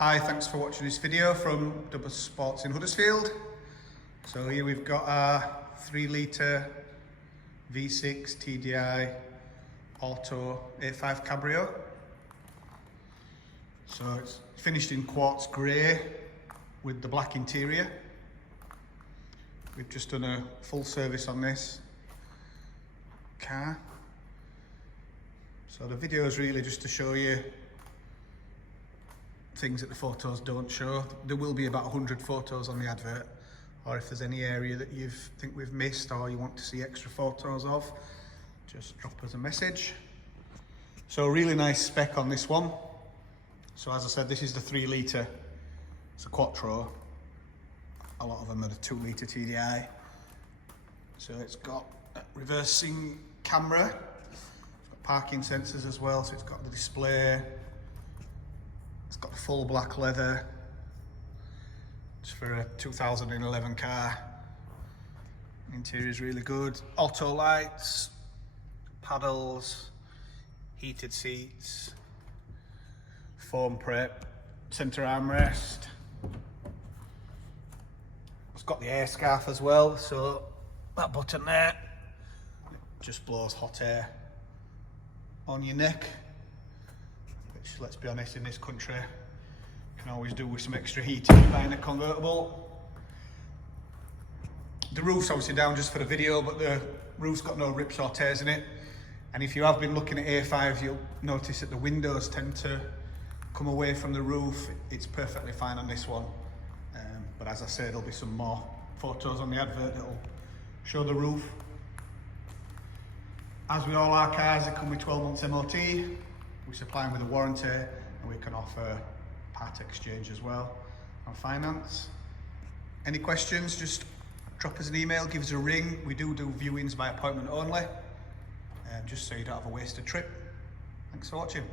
Hi, thanks for watching this video from Double Sports in Huddersfield. So here we've got our 3 litre V6 TDI Auto A5 Cabrio. So it's finished in quartz grey with the black interior. We've just done a full service on this car. So the video is really just to show you things that the photos don't show. There will be about 100 photos on the advert, or if there's any area that you think we've missed or you want to see extra photos of, just drop us a message. So really nice spec on this one. So as I said, this is the 3 litre, it's a Quattro. A lot of them are the 2 litre TDI. So it's got a reversing camera, it's got parking sensors as well, so it's got the display. It's got full black leather. It's for a 2011 car. The interior is really good. Auto lights, paddles, heated seats, foam prep, centre armrest. It's got the air scarf as well, so that button there just blows hot air on your neck. Which, let's be honest, in this country, you can always do with some extra heating buying a convertible. The roof's obviously down just for the video, but the roof's got no rips or tears in it. And if you have been looking at A5s, you'll notice that the windows tend to come away from the roof. It's perfectly fine on this one. But as I say, there'll be some more photos on the advert that'll show the roof. As with all our cars, they come with 12 months MOT. We supply them with a warranty, and we can offer part exchange as well on finance. Any questions, just drop us an email, give us a ring. We do viewings by appointment only, just so you don't have a wasted trip. Thanks for watching.